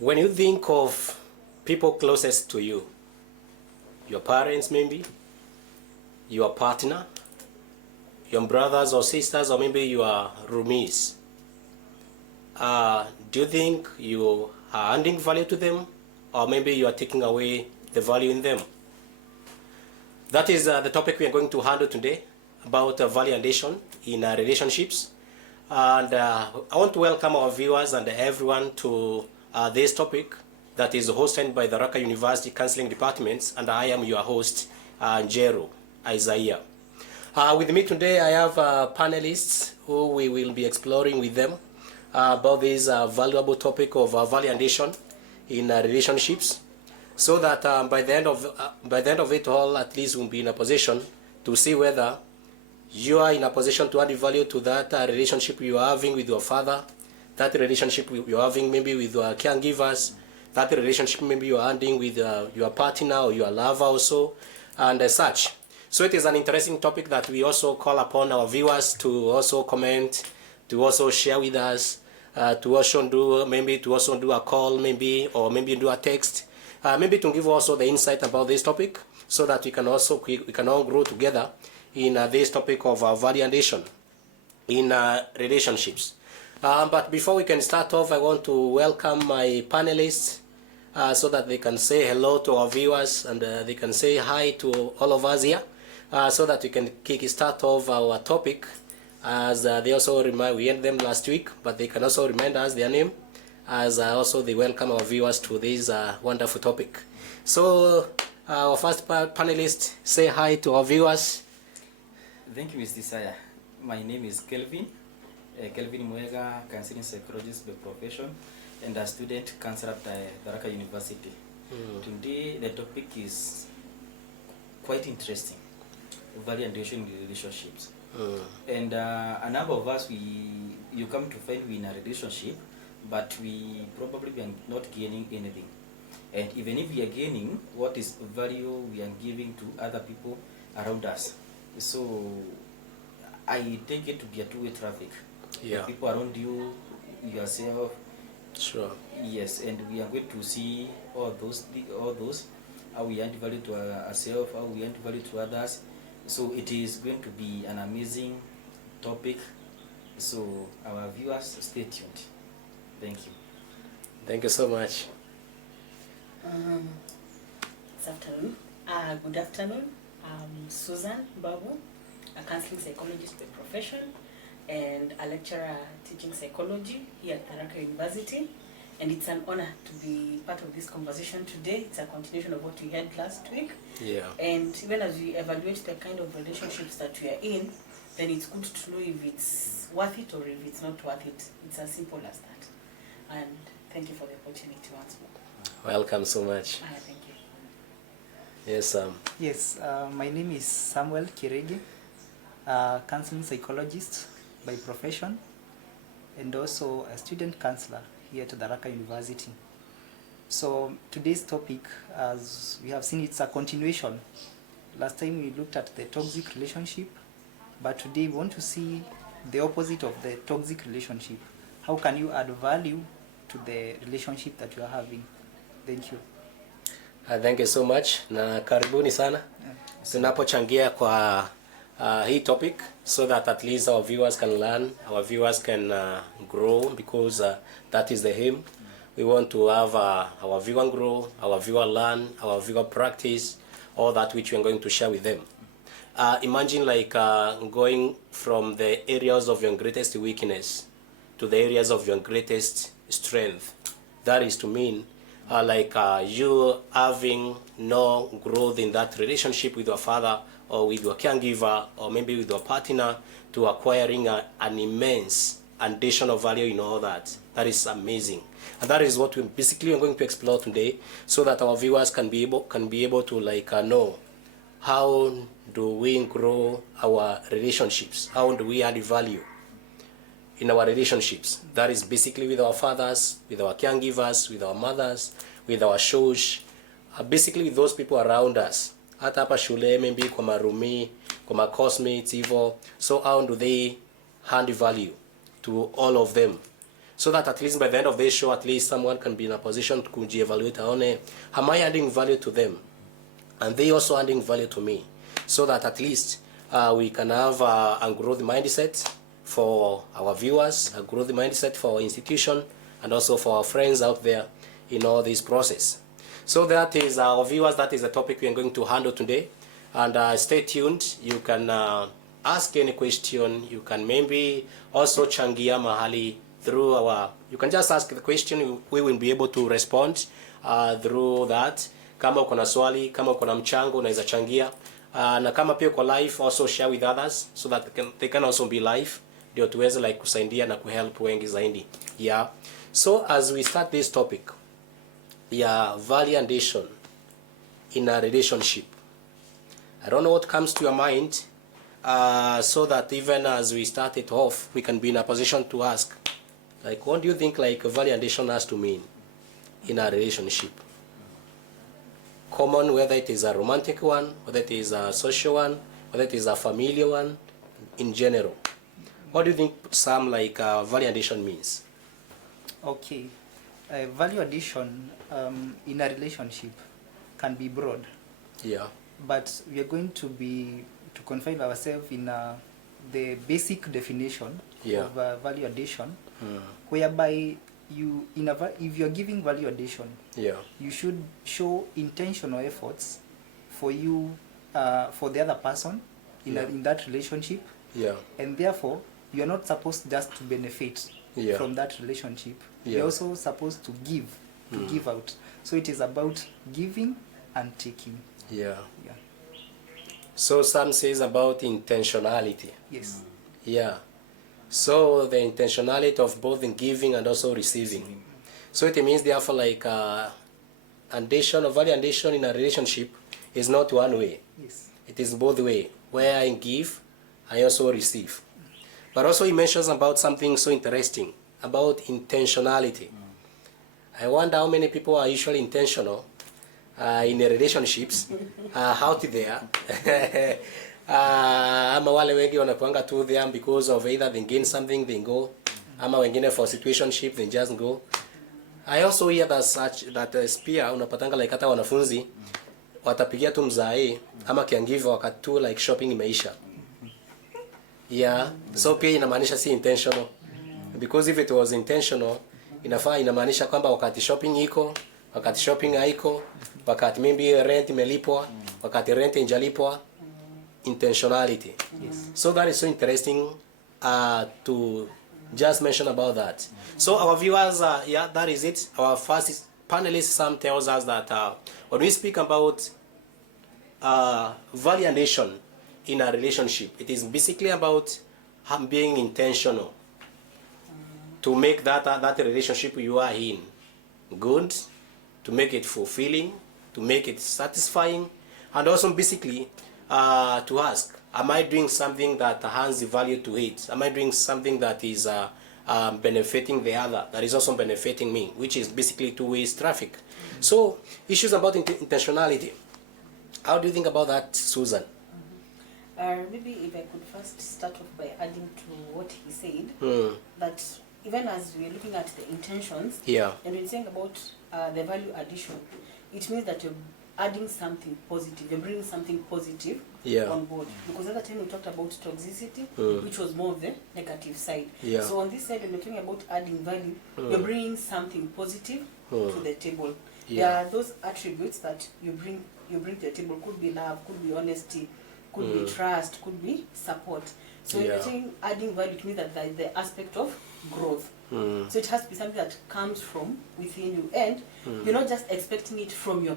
When you think of people closest to you, your parents maybe, your partner, your brothers or sisters, or maybe your roomies, do you think you are adding value to them, or maybe you are taking away the value in them? That is the topic we are going to handle today, about value addition in relationships. And I want to welcome our viewers and everyone to this topic that is hosted by the Raka University Counseling Departments, and I am your host, Jero Isaiah. With me today, I have panelists who we will be exploring with them about this valuable topic of value addition in relationships, so that by the end of it all, at least we'll be in a position to see whether you are in a position to add value to that relationship you are having with your father, that relationship you're having maybe with your caregivers, that relationship maybe you're adding with your partner or your lover also, and such. So it is an interesting topic that we also call upon our viewers to also comment, to also share with us, to also do a call maybe, or maybe do a text, maybe to give also the insight about this topic, so that we can all grow together in this topic of value addition in relationships. But before we can start off, I want to welcome my panelists so that they can say hello to our viewers, and they can say hi to all of us here, so that we can start off our topic. As they also we ended them last week, but they can also remind us their name, as also they welcome our viewers to this wonderful topic. So our first panelist, say hi to our viewers. Thank you, Mr. Saya. My name is Kelvin. Kelvin Mwega, counseling psychologist by profession, and a student counselor at the Raka University. Today, the topic is quite interesting: value addition in relationships. And a number of us, you come to find we in a relationship, but we probably are not gaining anything. And even if we are gaining, what is value we are giving to other people around us? So I take it to be a two-way traffic. Yeah. The people around you, yourself. Sure. Yes, and we are going to see all those how we add value to ourselves, how we add value to others. So it is going to be an amazing topic. So our viewers, stay tuned. Thank you. Thank you so much. Good afternoon. Good afternoon. I'm Susan Babu, a counseling psychologist by profession and a lecturer teaching psychology here at Tharaka University. And it's an honor to be part of this conversation today. It's a continuation of what we had last week. Yeah. And even as we evaluate the kind of relationships that we are in, then it's good to know if it's worth it or if it's not worth it. It's as simple as that. And thank you for the opportunity once more. Welcome so much. Thank you. Yes. Yes, my name is Samuel Kirege, counseling psychologist by profession, and also a student counselor here at the Raka University. So today's topic, as we have seen, it's a continuation. Last time we looked at the toxic relationship, but today we want to see the opposite of the toxic relationship. How can you add value to the relationship that you are having? Thank you. Thank you so much, na karibuni sana tunapochangia kwa hii topic, so that at least our viewers can learn, our viewers can grow, because that is the aim. We want to have our viewer grow, our viewer learn, our viewer practice all that which we are going to share with them. Imagine like going from the areas of your greatest weakness to the areas of your greatest strength. That is to mean you having no growth in that relationship with your father or with your caregiver or maybe with your partner, to acquiring an immense additional value in all that. That is amazing. And that is what we basically are going to explore today, so that our viewers can be able to know how do we grow our relationships, how do we add value in our relationships. That is basically with our fathers, with our caregivers, with our mothers, with our shosh, basically with those people around us. Hata hapa shule, maybe kwa marumi, kwa ma classmates hivyo. So how do they hand value to all of them? so that at least by the end of this show, at least someone can be in a position to evaluate aone, am I adding value to them? And they also adding value to me, so that at least we can have a growth mindset for our viewers, a growth mindset for our institution, and also for our friends out there in all this process. So that is our viewers, that is the topic we are going to handle today. And stay tuned. You can ask any question. You can maybe also changia mahali through our, you can just ask the question, we will be able to respond through that. Kama uko na swali, kama uko na mchango, unaweza changia. Na kama pia uko live, also share with others so that they can also be live. Ndio tuweze like kusaidia na kuhelp wengi zaidi. Yeah. So as we start this topic, value addition in a relationship, I don't know what comes to your mind, so that even as we start it off, we can be in a position to ask, like, what do you think like value addition has to mean in a relationship? Common, whether it is a romantic one, whether it is a social one, whether it is a familiar one, in general. What do you think some like value addition means? Okay, value addition in a relationship can be broad. Yeah. But we are going to confine ourselves in the basic definition of value addition, whereby if you are giving value addition, you should show intentional efforts for you, for the other person in that relationship, and therefore you are not supposed just to benefit from that relationship. You're also supposed to give out. So it is about giving and taking. So some says about intentionality. Yes. So the intentionality of both in giving and also receiving. So it means therefore like addition or value addition in a relationship is not one way. Yes. It is both way. Where I give, I also receive. But also he mentions about something so interesting about intentionality. I wonder how many people are usually intentional in the relationships out there. Ama wale wengi wanakuanga tu there because of either they gain something, they go. Ama wengine for situationship, they just go. I also hear that pia unapatanga like hata wanafunzi watapigia tu mzae ama kiangiva wakati tu like shopping imeisha. So pia inamaanisha si intentional. Because if it was intentional, inamaanisha kwamba wakati shopping iko, wakati shopping haiko, wakati maybe rent imelipwa, wakati rent injalipwa, intentionality. So that is so interesting to just mention about that. So our viewers, that is it. Our first panelist Sam tells us that when we speak about value addition in a relationship, it is basically about being intentional to make that relationship you are in good, to make it fulfilling, to make it satisfying, and also basically to ask, am I doing something that has the value to it? Am I doing something that is benefiting the other, that is also benefiting me, which is basically two-way traffic. So issues about intentionality. How do you think about that, Susan? Maybe if I could first start off by adding to what he said, that even as we're looking at the intentions, and we're saying about the value addition, it means that you're adding something positive, you're bringing something positive on board. Because at the time we talked about toxicity, which was more of the negative side. So on this side, when we're talking about adding value, you're bringing something positive to the table. There are those attributes that you bring to the table. Could be love, could be honesty, could be trust, could be support. So when you're saying adding value, it means that there is the aspect of growth. So it has to be something that comes from within you, and you're not just expecting it from your